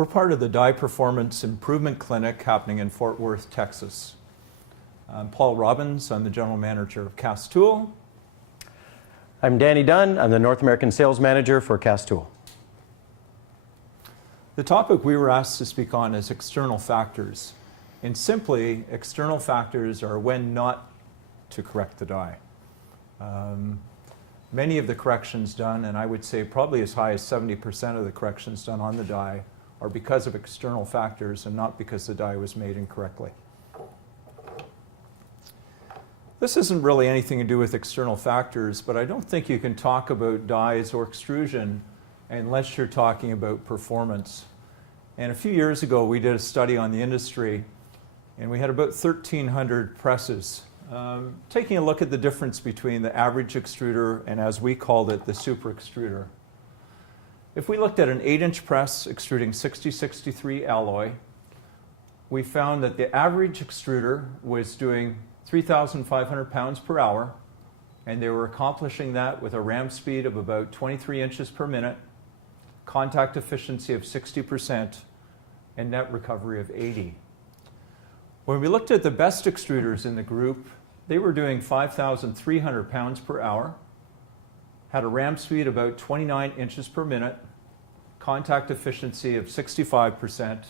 We're part of the Die Performance Improvement Clinic happening in Fort Worth, Texas. I'm Paul Robbins. I'm the General Manager of Castool. I'm Danny Dunn. I'm the North American Sales Manager for Castool. The topic we were asked to speak on is external factors. And simply, external factors are when not to correct the die. Many of the corrections done, and I would say probably as high as 70% of the corrections done on the die, are because of external factors and not because the die was made incorrectly. This isn't really anything to do with external factors, but I don't think you can talk about dies or extrusion unless you're talking about performance. And a few years ago, we did a study on the industry, and we had about 1,300 presses taking a look at the difference between the average extruder and, as we called it, the super extruder. If we looked at an 8-inch press extruding 6063 alloy, we found that the average extruder was doing 3,500 pounds per hour, and they were accomplishing that with a ram speed of about 23 inches per minute, contact efficiency of 60%, and net recovery of 80. When we looked at the best extruders in the group, they were doing 5,300 pounds per hour, had a ram speed about 29 inches per minute, contact efficiency of 65%,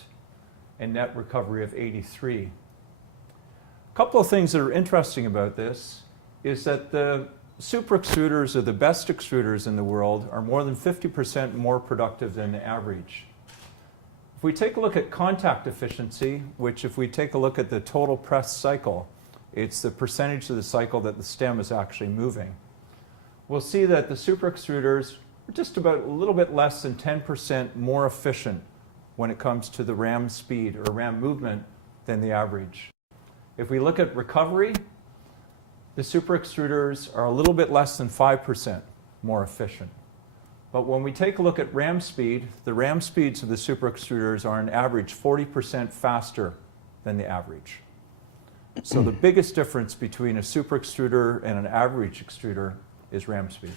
and net recovery of 83. A couple of things that are interesting about this is that the super extruders, or the best extruders in the world, are more than 50% more productive than the average. If we take a look at contact efficiency, which if we take a look at the total press cycle, it's the percentage of the cycle that the stem is actually moving. We'll see that the super extruders are just about a little bit less than 10% more efficient when it comes to the ram speed or ram movement than the average. If we look at recovery, the super extruders are a little bit less than 5% more efficient. But when we take a look at ram speed, the ram speeds of the super extruders are on average 40% faster than the average. So the biggest difference between a super extruder and an average extruder is ram speed.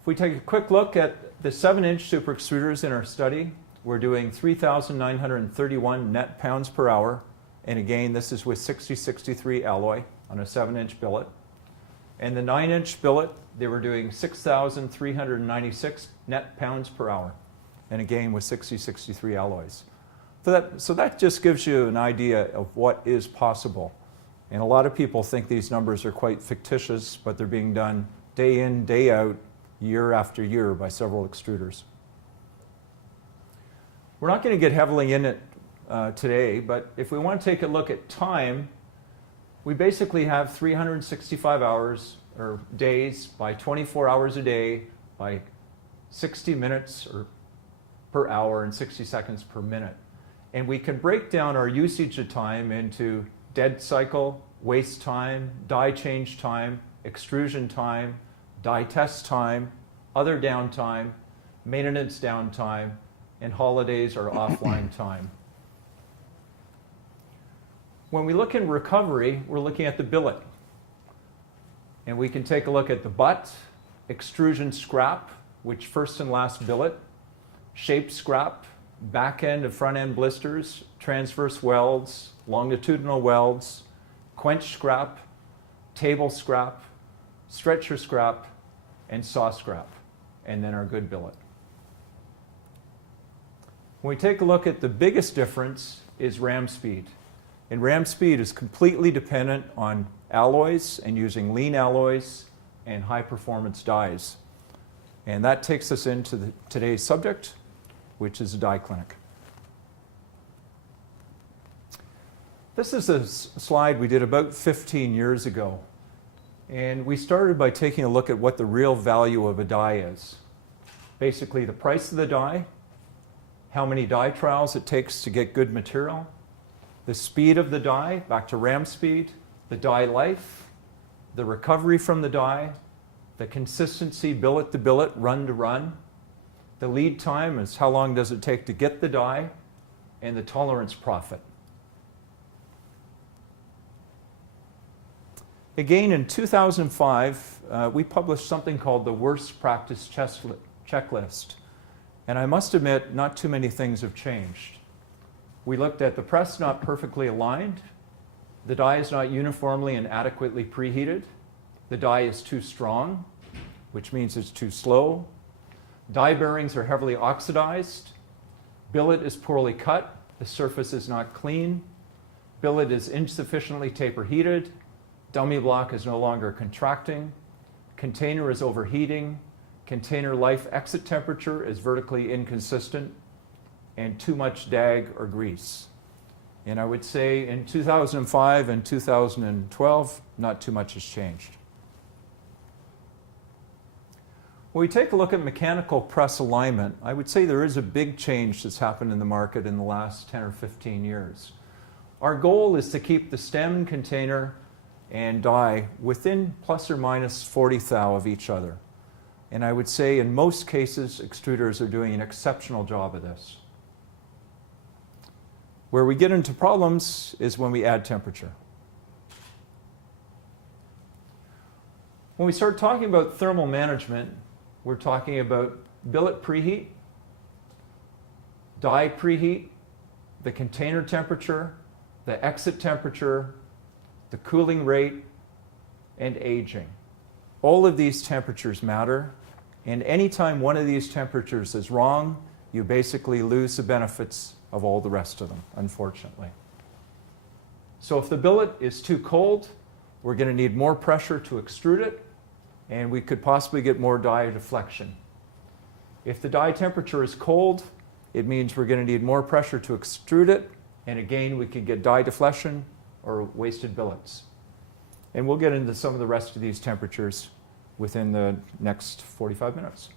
If we take a quick look at the 7-inch super extruders in our study, we're doing 3,931 net pounds per hour. And again, this is with 6063 alloy on a 7-inch billet. And the 9-inch billet, they were doing 6,396 net pounds per hour. And again, with 6063 alloys. So that just gives you an idea of what is possible. And a lot of people think these numbers are quite fictitious, but they're being done day in, day out, year after year by several extruders. We're not going to get heavily in it today, but if we want to take a look at time, we basically have 365 hours or days by 24 hours a day by 60 minutes per hour and 60 seconds per minute. And we can break down our usage of time into dead cycle, waste time, die change time, extrusion time, die test time, other downtime, maintenance downtime, and holidays or offline time. When we look in recovery, we're looking at the billet. And we can take a look at the butt, extrusion scrap, which first and last billet, shape scrap, back end and front end blisters, transverse welds, longitudinal welds, quench scrap, table scrap, stretcher scrap, and saw scrap, and then our good billet. When we take a look at the biggest difference is ram speed. And ram speed is completely dependent on alloys and using lean alloys and high performance dies. And that takes us into today's subject, which is a die clinic. This is a slide we did about 15 years ago. And we started by taking a look at what the real value of a die is. Basically, the price of the die, how many die trials it takes to get good material, the speed of the die, back to ram speed, the die life, the recovery from the die, the consistency billet to billet, run to run, the lead time is how long does it take to get the die, and the tolerance profit. Again, in 2005, we published something called the Worst Practice Checklist. And I must admit, not too many things have changed. We looked at the press not perfectly aligned, the die is not uniformly and adequately preheated, the die is too strong, which means it's too slow, die bearings are heavily oxidized, billet is poorly cut, the surface is not clean, billet is insufficiently taper heated, dummy block is no longer contracting, container is overheating, container life exit temperature is vertically inconsistent, and too much dag or grease. And I would say in 2005 and 2012, not too much has changed. When we take a look at mechanical press alignment, I would say there is a big change that's happened in the market in the last 10 or 15 years. Our goal is to keep the stem, container, and die within plus or minus 40 thou of each other. And I would say in most cases, extruders are doing an exceptional job of this. Where we get into problems is when we add temperature. When we start talking about thermal management, we're talking about billet preheat, die preheat, the container temperature, the exit temperature, the cooling rate, and aging. All of these temperatures matter, and anytime one of these temperatures is wrong, you basically lose the benefits of all the rest of them, unfortunately. So if the billet is too cold, we're going to need more pressure to extrude it, and we could possibly get more die deflection. If the die temperature is cold, it means we're going to need more pressure to extrude it, and again, we could get die deflection or wasted billets. And we'll get into some of the rest of these temperatures within the next 45 minutes.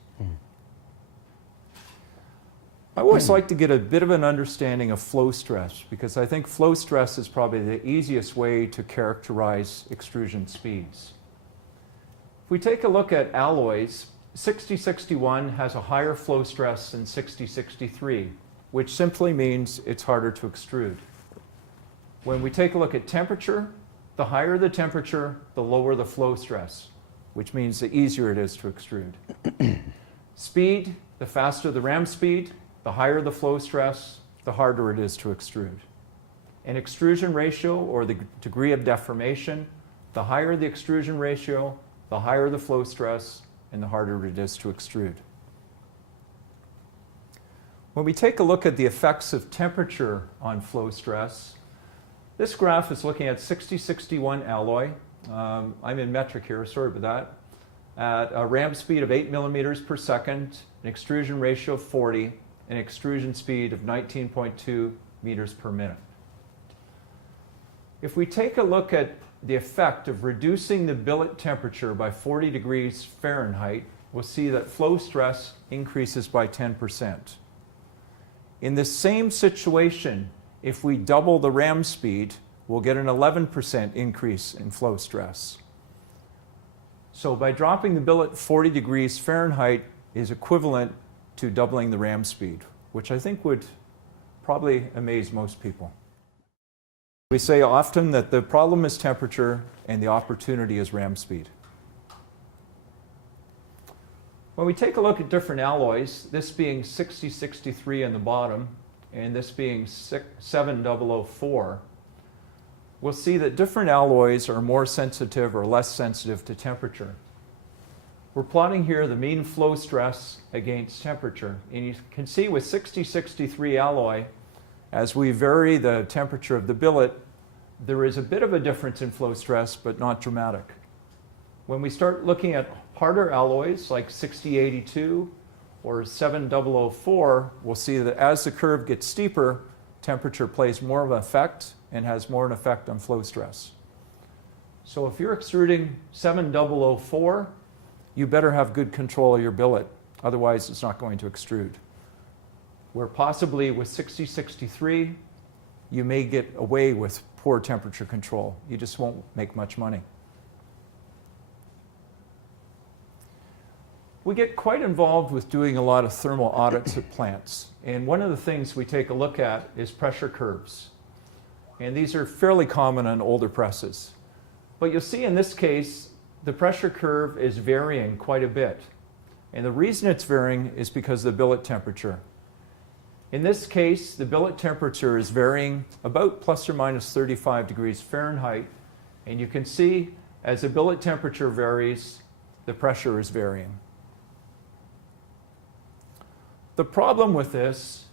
I always like to get a bit of an understanding of flow stress, because I think flow stress is probably the easiest way to characterize extrusion speeds. If we take a look at alloys, 6061 has a higher flow stress than 6063, which simply means it's harder to extrude. When we take a look at temperature, the higher the temperature, the lower the flow stress, which means the easier it is to extrude. Speed, the faster the ram speed, the higher the flow stress, the harder it is to extrude. An extrusion ratio, or the degree of deformation, the higher the extrusion ratio, the higher the flow stress, and the harder it is to extrude. When we take a look at the effects of temperature on flow stress, this graph is looking at 6061 alloy. I'm in metric here, sorry about that. At a ram speed of 8 millimeters per second, an extrusion ratio of 40, an extrusion speed of 19.2 meters per minute. If we take a look at the effect of reducing the billet temperature by 40 degrees Fahrenheit, we'll see that flow stress increases by 10%. In the same situation, if we double the ram speed, we'll get an 11% increase in flow stress. So by dropping the billet 40 degrees Fahrenheit is equivalent to doubling the ram speed, which I think would probably amaze most people. We say often that the problem is temperature and the opportunity is ram speed. When we take a look at different alloys, this being 6063 on the bottom and this being 7004, we'll see that different alloys are more sensitive or less sensitive to temperature. We're plotting here the mean flow stress against temperature. And you can see with 6063 alloy, as we vary the temperature of the billet, there is a bit of a difference in flow stress, but not dramatic. When we start looking at harder alloys like 6082 or 7004, we'll see that as the curve gets steeper, temperature plays more of an effect and has more an effect on flow stress. So if you're extruding 7004, you better have good control of your billet, otherwise it's not going to extrude. Where possibly with 6063, you may get away with poor temperature control. You just won't make much money. We get quite involved with doing a lot of thermal audits at plants. And one of the things we take a look at is pressure curves. And these are fairly common on older presses. But you'll see in this case, the pressure curve is varying quite a bit. And the reason it's varying is because of the billet temperature. In this case, the billet temperature is varying about plus or minus 35 degrees Fahrenheit. And you can see as the billet temperature varies, the pressure is varying. The problem with this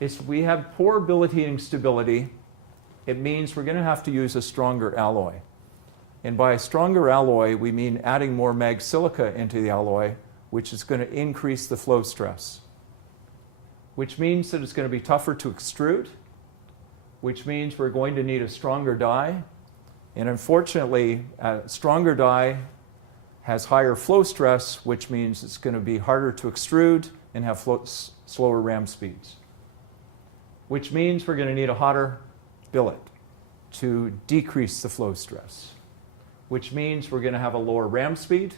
is we have poor billet heating stability. It means we're going to have to use a stronger alloy. And by a stronger alloy, we mean adding more mag silica into the alloy, which is going to increase the flow stress, which means that it's going to be tougher to extrude, which means we're going to need a stronger die. And unfortunately, a stronger die has higher flow stress, which means it's going to be harder to extrude and have slower ram speeds, which means we're going to need a hotter billet to decrease the flow stress, which means we're going to have a lower ram speed,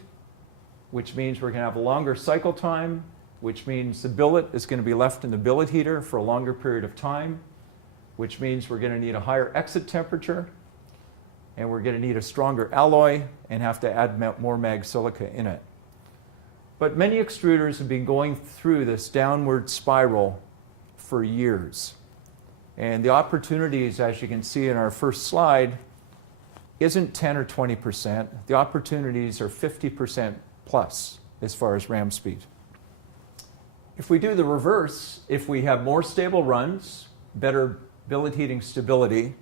which means we're going to have a longer cycle time, which means the billet is going to be left in the billet heater for a longer period of time, which means we're going to need a higher exit temperature, and we're going to need a stronger alloy and have to add more mag silica in it. But many extruders have been going through this downward spiral for years. And the opportunities, as you can see in our first slide, isn't 10 or 20%. The opportunities are 50% plus as far as ram speed. If we do the reverse, if we have more stable runs, better billet heating stability,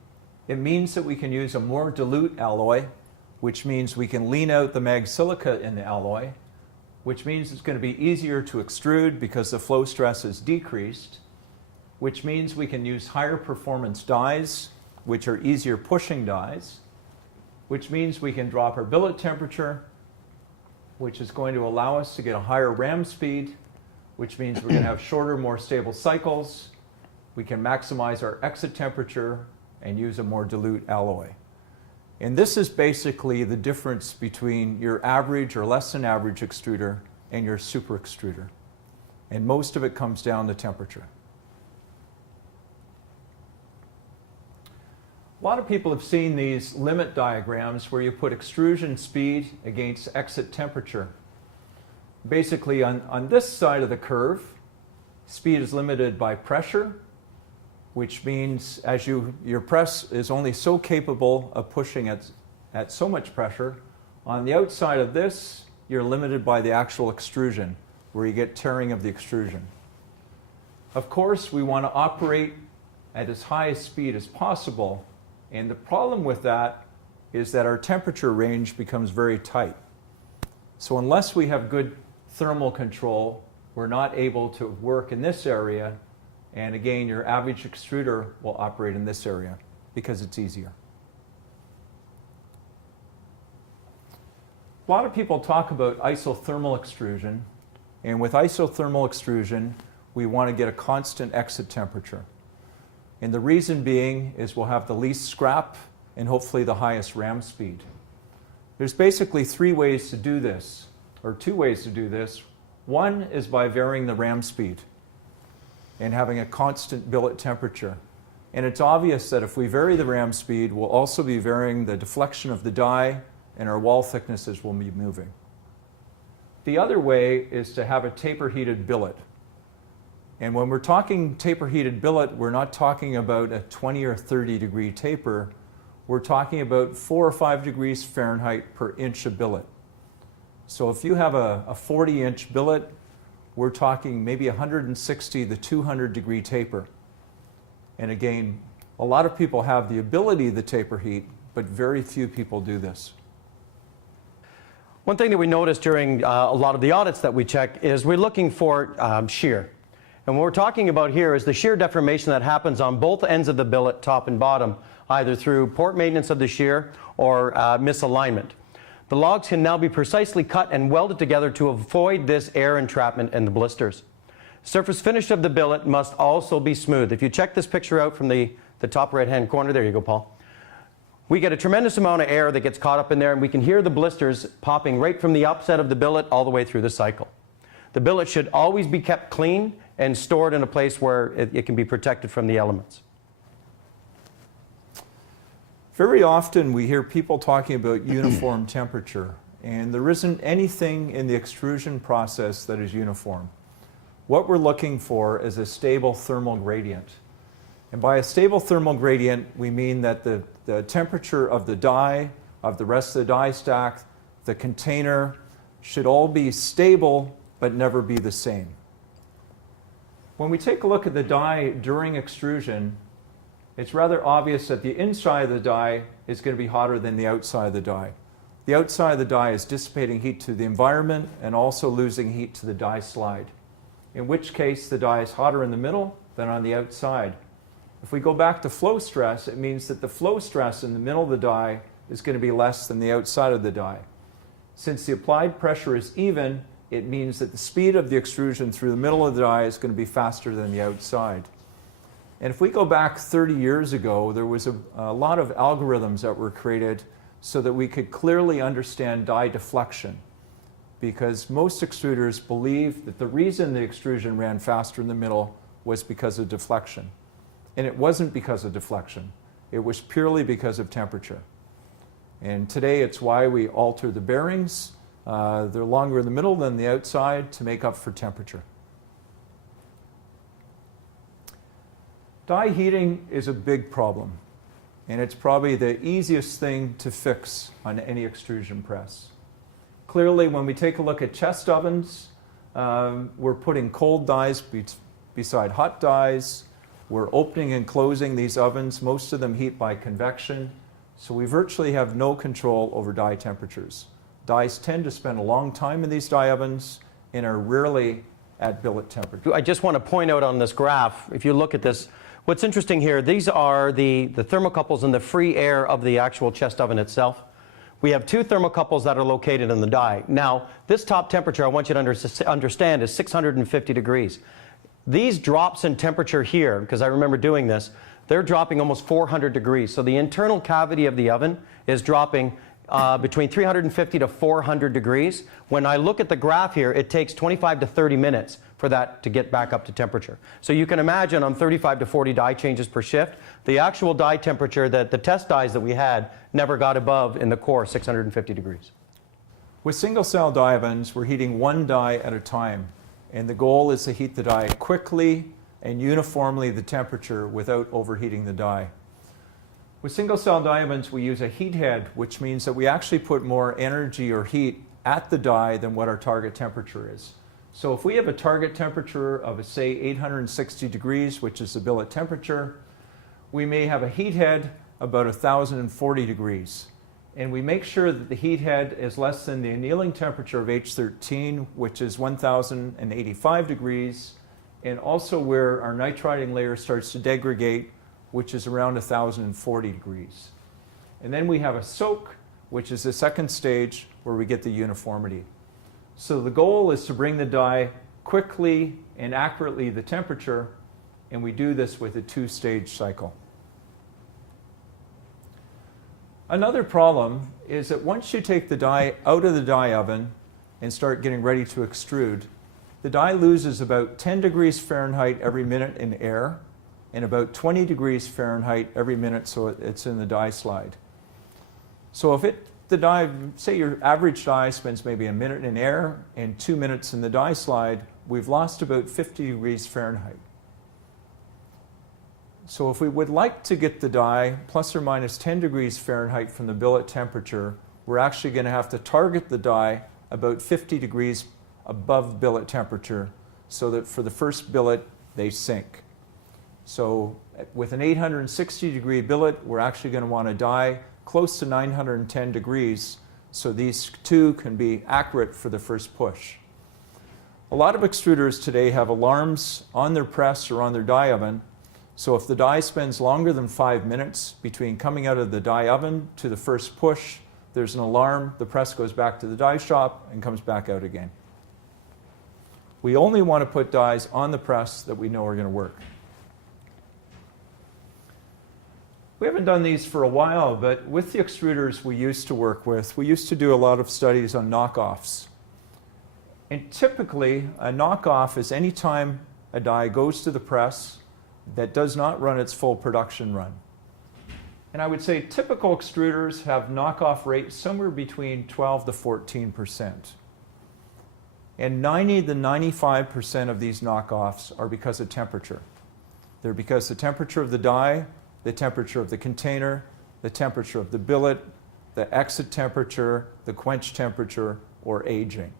it means that we can use a more dilute alloy, which means we can lean out the mag silica in the alloy, which means it's going to be easier to extrude because the flow stress is decreased, which means we can use higher performance dies, which are easier pushing dies, which means we can drop our billet temperature, which is going to allow us to get a higher ram speed, which means we're going to have shorter, more stable cycles. We can maximize our exit temperature and use a more dilute alloy. And this is basically the difference between your average or less than average extruder and your super extruder. And most of it comes down to temperature. A lot of people have seen these limit diagrams where you put extrusion speed against exit temperature. Basically, on this side of the curve, speed is limited by pressure, which means as your press is only so capable of pushing at so much pressure. On the outside of this, you're limited by the actual extrusion, where you get tearing of the extrusion. Of course, we want to operate at as high a speed as possible, and the problem with that is that our temperature range becomes very tight. So unless we have good thermal control, we're not able to work in this area. And again, your average extruder will operate in this area because it's easier. A lot of people talk about isothermal extrusion. And with isothermal extrusion, we want to get a constant exit temperature. And the reason being is we'll have the least scrap and hopefully the highest ram speed. There's basically three ways to do this, or two ways to do this. One is by varying the ram speed and having a constant billet temperature. And it's obvious that if we vary the ram speed, we'll also be varying the deflection of the die, and our wall thicknesses will be moving. The other way is to have a taper-heated billet. And when we're talking taper-heated billet, we're not talking about a 20 or 30 degree taper. We're talking about 4 or 5 degrees Fahrenheit per inch of billet. So if you have a 40-inch billet, we're talking maybe 160 to 200 degree taper. And again, a lot of people have the ability to taper heat, but very few people do this. One thing that we noticed during a lot of the audits that we check is we're looking for shear. And what we're talking about here is the shear deformation that happens on both ends of the billet, top and bottom, either through poor maintenance of the shear or misalignment. The logs can now be precisely cut and welded together to avoid this air entrapment and the blisters. Surface finish of the billet must also be smooth. If you check this picture out from the top right-hand corner, there you go, Paul. We get a tremendous amount of air that gets caught up in there, and we can hear the blisters popping right from the upset of the billet all the way through the cycle. The billet should always be kept clean and stored in a place where it can be protected from the elements. Very often we hear people talking about uniform temperature, And there isn't anything in the extrusion process that is uniform. What we're looking for is a stable thermal gradient. And by a stable thermal gradient, we mean that the temperature of the die, of the rest of the die stack, the container, should all be stable but never be the same. When we take a look at the die during extrusion, it's rather obvious that the inside of the die is going to be hotter than the outside of the die. The outside of the die is dissipating heat to the environment and also losing heat to the die slide, in which case the die is hotter in the middle than on the outside. If we go back to flow stress, it means that the flow stress in the middle of the die is going to be less than the outside of the die. Since the applied pressure is even, it means that the speed of the extrusion through the middle of the die is going to be faster than the outside. And if we go back 30 years ago, there was a lot of algorithms that were created so that we could clearly understand die deflection, because most extruders believed that the reason the extrusion ran faster in the middle was because of deflection. And it wasn't because of deflection. It was purely because of temperature. And today it's why we alter the bearings. They're longer in the middle than the outside to make up for temperature. Die heating is a big problem, and it's probably the easiest thing to fix on any extrusion press. Clearly, when we take a look at chest ovens, we're putting cold dies beside hot dies. We're opening and closing these ovens. Most of them heat by convection, so we virtually have no control over die temperatures. Dies tend to spend a long time in these die ovens and are rarely at billet temperature. I just want to point out on this graph, if you look at this, what's interesting here, these are the thermocouples in the free air of the actual chest oven itself. We have two thermocouples that are located in the die. Now, this top temperature, I want you to understand, is 650 degrees. These drops in temperature here, because I remember doing this, they're dropping almost 400 degrees. So the internal cavity of the oven is dropping between 350 to 400 degrees. When I look at the graph here, it takes 25 to 30 minutes for that to get back up to temperature. So you can imagine on 35 to 40 die changes per shift, the actual die temperature that the test dies that we had never got above in the core 650 degrees. With single cell die ovens, we're heating one die at a time, and the goal is to heat the die quickly and uniformly the temperature without overheating the die. With single cell die ovens, we use a heat head, which means that we actually put more energy or heat at the die than what our target temperature is. So if we have a target temperature of, say, 860 degrees, which is the billet temperature, we may have a heat head about 1,040 degrees. And we make sure that the heat head is less than the annealing temperature of H13, which is 1,085 degrees, and also where our nitriding layer starts to degrade, which is around 1,040 degrees. And then we have a soak, which is the second stage where we get the uniformity. So the goal is to bring the die quickly and accurately the temperature, and we do this with a two-stage cycle. Another problem is that once you take the die out of the die oven and start getting ready to extrude, the die loses about 10 degrees Fahrenheit every minute in air and about 20 degrees Fahrenheit every minute so it's in the die slide. So if the die, say your average die spends maybe a minute in air and 2 minutes in the die slide, we've lost about 50 degrees Fahrenheit. So if we would like to get the die plus or minus 10 degrees Fahrenheit from the billet temperature, we're actually going to have to target the die about 50 degrees above billet temperature so that for the first billet they sink. So with an 860 degree billet, we're actually going to want a die close to 910 degrees so these two can be accurate for the first push. A lot of extruders today have alarms on their press or on their die oven. So if the die spends longer than 5 minutes between coming out of the die oven to the first push, there's an alarm, the press goes back to the die shop and comes back out again. We only want to put dies on the press that we know are going to work. We haven't done these for a while, but with the extruders we used to work with, we used to do a lot of studies on knockoffs. And typically, a knockoff is any time a die goes to the press that does not run its full production run. And I would say typical extruders have knockoff rates somewhere between 12 to 14%. And 90 to 95% of these knockoffs are because of temperature. They're because the temperature of the die, the temperature of the container, the temperature of the billet, the exit temperature, the quench temperature, or aging.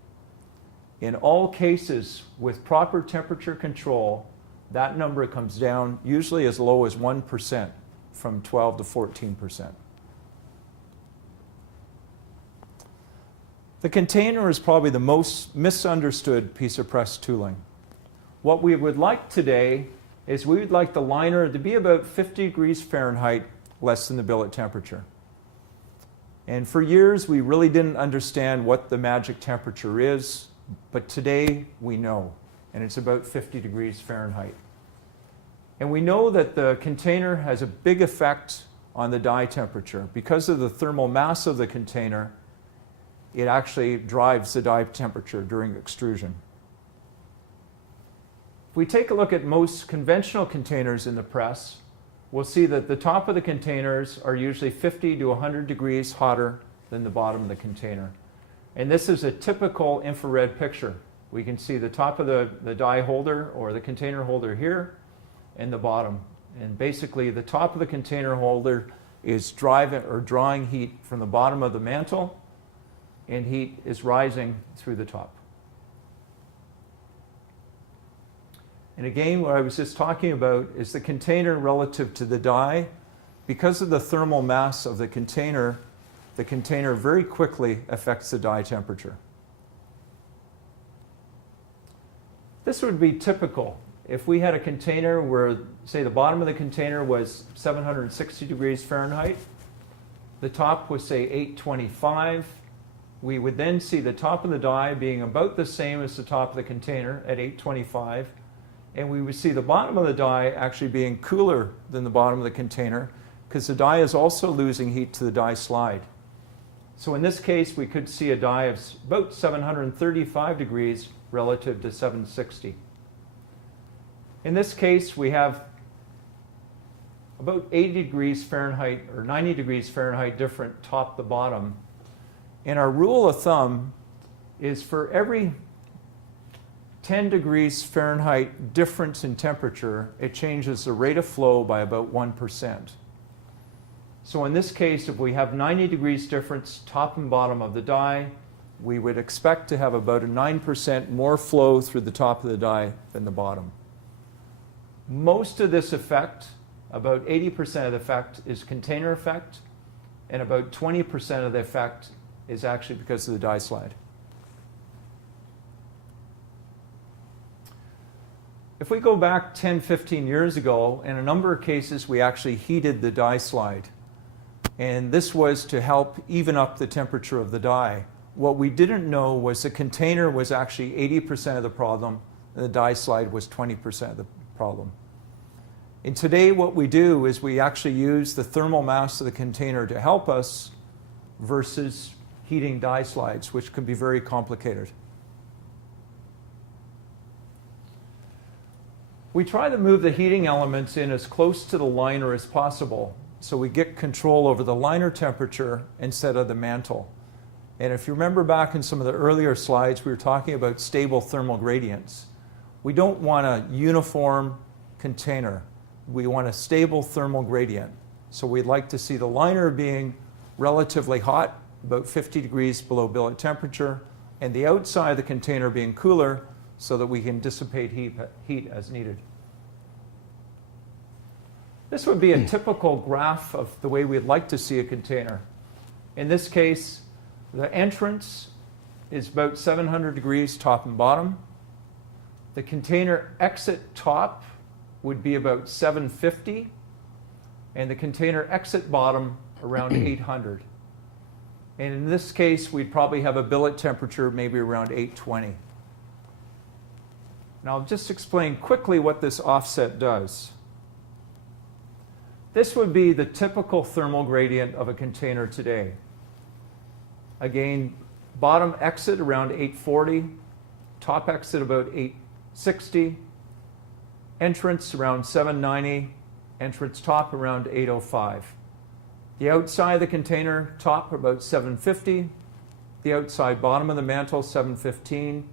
In all cases, with proper temperature control, that number comes down usually as low as 1%, from 12 to 14%. The container is probably the most misunderstood piece of press tooling. What we would like today is we would like the liner to be about 50 degrees Fahrenheit less than the billet temperature. And for years, we really didn't understand what the magic temperature is, but today we know, and it's about 50 degrees Fahrenheit. And we know that the container has a big effect on the die temperature. Because of the thermal mass of the container, it actually drives the die temperature during extrusion. If we take a look at most conventional containers in the press, we'll see that the top of the containers are usually 50 to 100 degrees hotter than the bottom of the container. And this is a typical infrared picture. We can see the top of the die holder or the container holder here and the bottom. And basically the top of the container holder is drawing heat from the bottom of the mantle, and heat is rising through the top. And again, what I was just talking about is the container relative to the die. Because of the thermal mass of the container very quickly affects the die temperature. This would be typical. If we had a container where, say, the bottom of the container was 760 degrees Fahrenheit, the top was, say, 825, we would then see the top of the die being about the same as the top of the container at 825, and we would see the bottom of the die actually being cooler than the bottom of the container because the die is also losing heat to the die slide. So in this case, we could see a die of about 735 degrees relative to 760. In this case, we have about 80 degrees Fahrenheit or 90 degrees Fahrenheit different top to bottom. And our rule of thumb is for every 10 degrees Fahrenheit difference in temperature, it changes the rate of flow by about 1%. So in this case, if we have 90 degrees difference top and bottom of the die, we would expect to have about a 9% more flow through the top of the die than the bottom. Most of this effect, about 80% of the effect, is container effect, and about 20% of the effect is actually because of the die slide. If we go back 10, 15 years ago, in a number of cases, we actually heated the die slide. And this was to help even up the temperature of the die. What we didn't know was the container was actually 80% of the problem, and the die slide was 20% of the problem. And today what we do is we actually use the thermal mass of the container to help us versus heating die slides, which can be very complicated. We try to move the heating elements in as close to the liner as possible so we get control over the liner temperature instead of the mantle. And if you remember back in some of the earlier slides, we were talking about stable thermal gradients. We don't want a uniform container. We want a stable thermal gradient. So we'd like to see the liner being relatively hot, about 50 degrees below billet temperature, and the outside of the container being cooler so that we can dissipate heat as needed. This would be a typical graph of the way we'd like to see a container. In this case, the entrance is about 700 degrees top and bottom. The container exit top would be about 750, and the container exit bottom around 800. And in this case, we'd probably have a billet temperature maybe around 820. Now I'll just explain quickly what this offset does. This would be the typical thermal gradient of a container today. Again, bottom exit around 840, top exit about 860, entrance around 790, entrance top around 805. The outside of the container top about 750, the outside bottom of the mantle 715,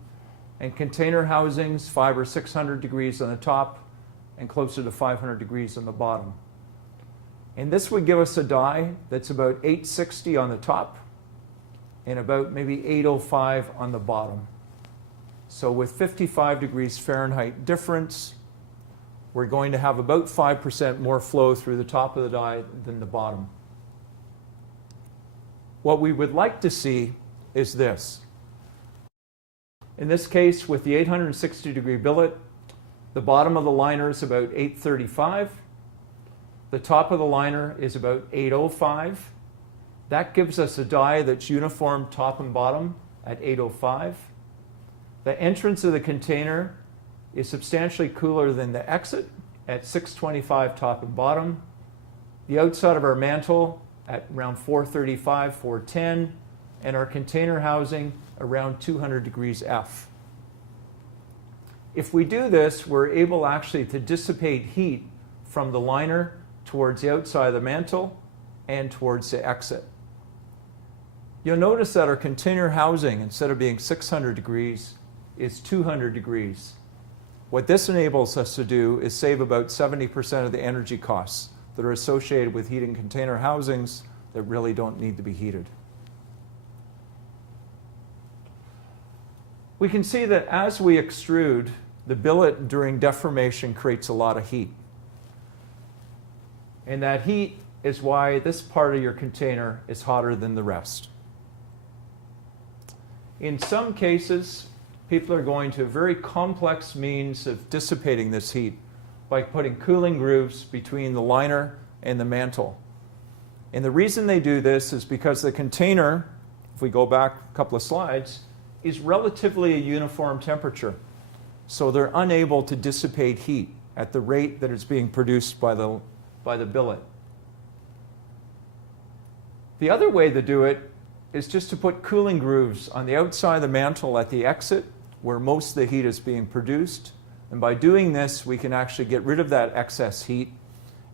and container housings 500 or 600 degrees on the top and closer to 500 degrees on the bottom. And this would give us a die that's about 860 on the top and about maybe 805 on the bottom. So with 55 degrees Fahrenheit difference, we're going to have about 5% more flow through the top of the die than the bottom. What we would like to see is this. In this case, with the 860 degree billet, the bottom of the liner is about 835. The top of the liner is about 805. That gives us a die that's uniform top and bottom at 805. The entrance of the container is substantially cooler than the exit at 625 top and bottom. The outside of our mantle at around 435, 410, and our container housing around 200 degrees F. If we do this, we're able actually to dissipate heat from the liner towards the outside of the mantle and towards the exit. You'll notice that our container housing, instead of being 600 degrees, is 200 degrees. What this enables us to do is save about 70% of the energy costs that are associated with heating container housings that really don't need to be heated. We can see that as we extrude, the billet during deformation creates a lot of heat. And that heat is why this part of your container is hotter than the rest. In some cases, people are going to very complex means of dissipating this heat by putting cooling grooves between the liner and the mantle. And the reason they do this is because the container, if we go back a couple of slides, is relatively a uniform temperature. So they're unable to dissipate heat at the rate that it's being produced by the billet. The other way to do it is just to put cooling grooves on the outside of the mantle at the exit where most of the heat is being produced. And by doing this, we can actually get rid of that excess heat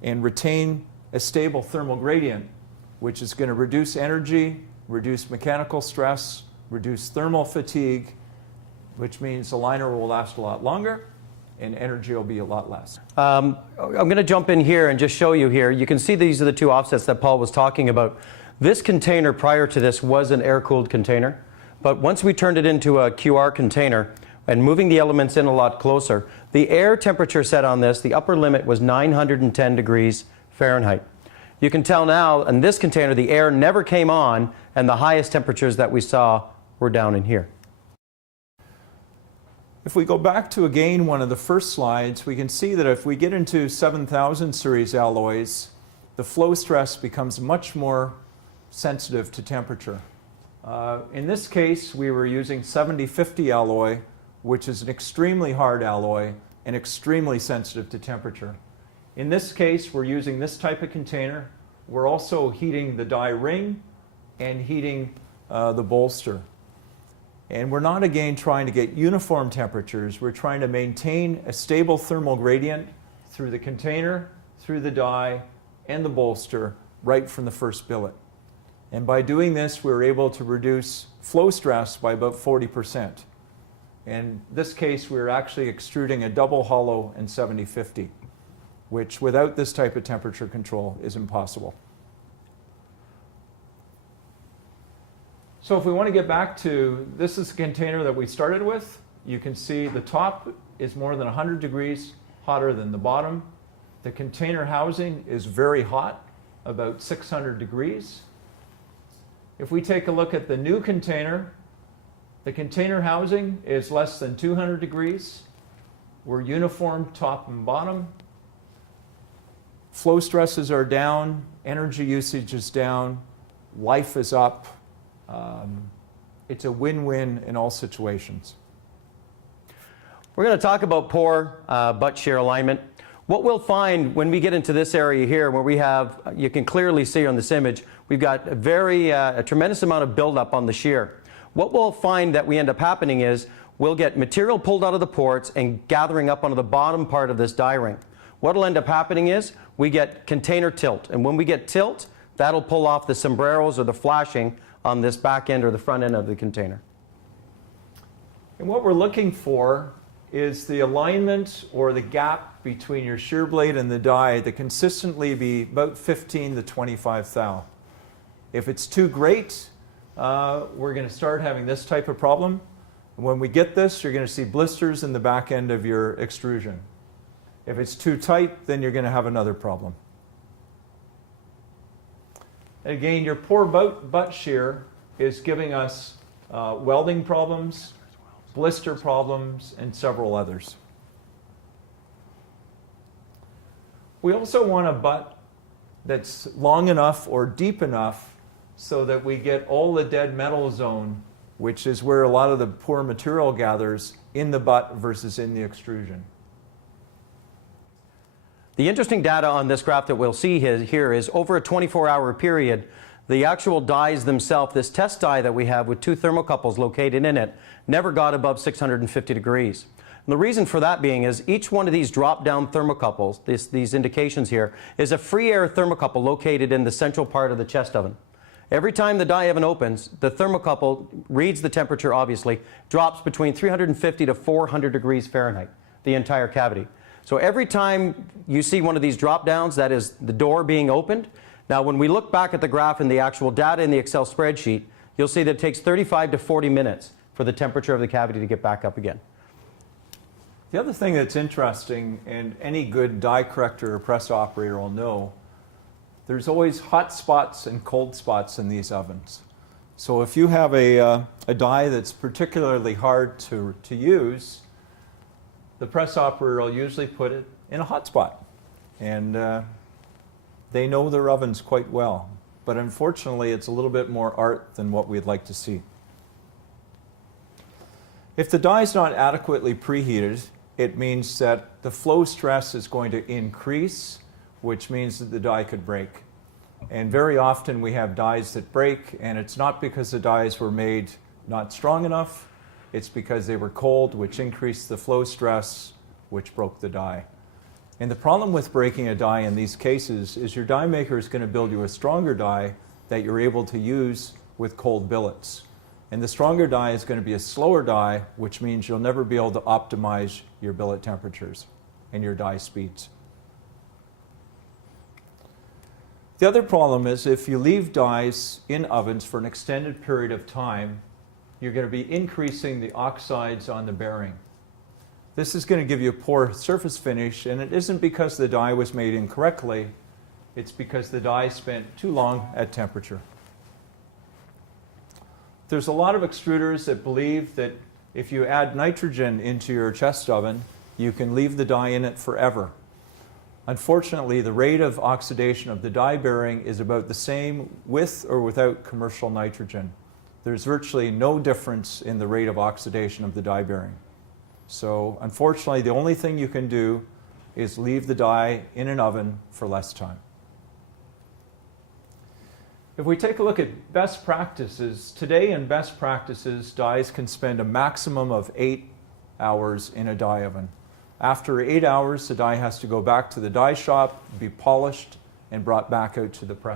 and retain a stable thermal gradient, which is going to reduce energy, reduce mechanical stress, reduce thermal fatigue, which means the liner will last a lot longer and energy will be a lot less. I'm going to jump in here and just show you here. You can see these are the two offsets that Paul was talking about. This container prior to this was an air-cooled container, but once we turned it into a QR container and moving the elements in a lot closer, the air temperature set on this, the upper limit was 910 degrees Fahrenheit. You can tell now in this container the air never came on and the highest temperatures that we saw were down in here. If we go back to again one of the first slides, we can see that if we get into 7000 series alloys, the flow stress becomes much more sensitive to temperature. In this case, we were using 7050 alloy, which is an extremely hard alloy and extremely sensitive to temperature. In this case, we're using this type of container. We're also heating the die ring and heating the bolster. And we're not, again, trying to get uniform temperatures. We're trying to maintain a stable thermal gradient through the container, through the die, and the bolster right from the first billet. And by doing this, we were able to reduce flow stress by about 40%. In this case, we were actually extruding a double hollow in 7050, which without this type of temperature control is impossible. So if we want to get back to, this is the container that we started with. You can see the top is more than 100 degrees hotter than the bottom. The container housing is very hot, about 600 degrees. If we take a look at the new container, the container housing is less than 200 degrees. We're uniform top and bottom. Flow stresses are down, energy usage is down, life is up. It's a win-win in all situations. We're going to talk about poor butt shear alignment. What we'll find when we get into this area here where we have, you can clearly see on this image, we've got a tremendous amount of buildup on the shear. What we'll find that we end up happening is we'll get material pulled out of the ports and gathering up onto the bottom part of this die ring. What will end up happening is we get container tilt. And when we get tilt, That'll pull off the sombreros or the flashing on this back end or the front end of the container. And what we're looking for is the alignment or the gap between your shear blade and the die to consistently be about 15 to 25 thou. If it's too great, we're going to start having this type of problem. When we get this, you're going to see blisters in the back end of your extrusion. If it's too tight, then you're going to have another problem. And again, your poor butt shear is giving us welding problems, blister problems, and several others. We also want a butt that's long enough or deep enough so that we get all the dead metal zone, which is where a lot of the poor material gathers, in the butt versus in the extrusion. The interesting data on this graph that we'll see here is over a 24-hour period, the actual dies themselves, this test die that we have with two thermocouples located in it, never got above 650 degrees. And the reason for that being is each one of these drop-down thermocouples, these indications here, is a free air thermocouple located in the central part of the chest oven. Every time the die oven opens, the thermocouple reads the temperature, obviously, drops between 350 to 400 degrees Fahrenheit, the entire cavity. So every time you see one of these drop downs, that is the door being opened. Now when we look back at the graph and the actual data in the Excel spreadsheet, you'll see that it takes 35 to 40 minutes for the temperature of the cavity to get back up again. The other thing that's interesting, and any good die corrector or press operator will know, there's always hot spots and cold spots in these ovens. So if you have a die that's particularly hard to use, the press operator will usually put it in a hot spot. And they know their ovens quite well. But unfortunately, it's a little bit more art than what we'd like to see. If the die is not adequately preheated, it means that the flow stress is going to increase, which means that the die could break. And very often we have dies that break, and it's not because the dies were made not strong enough, it's because they were cold, which increased the flow stress, which broke the die. And the problem with breaking a die in these cases is your die maker is going to build you a stronger die that you're able to use with cold billets. And the stronger die is going to be a slower die, which means you'll never be able to optimize your billet temperatures and your die speeds. The other problem is if you leave dies in ovens for an extended period of time, you're going to be increasing the oxides on the bearing. This is going to give you a poor surface finish, and it isn't because the die was made incorrectly, it's because the die spent too long at temperature. There's a lot of extruders that believe that if you add nitrogen into your chest oven, you can leave the die in it forever. Unfortunately, the rate of oxidation of the die bearing is about the same with or without commercial nitrogen. There's virtually no difference in the rate of oxidation of the die bearing. So unfortunately, the only thing you can do is leave the die in an oven for less time. If we take a look at best practices, today in best practices, dies can spend a maximum of 8 hours in a die oven. After 8 hours, the die has to go back to the die shop, be polished, and brought back out to the press.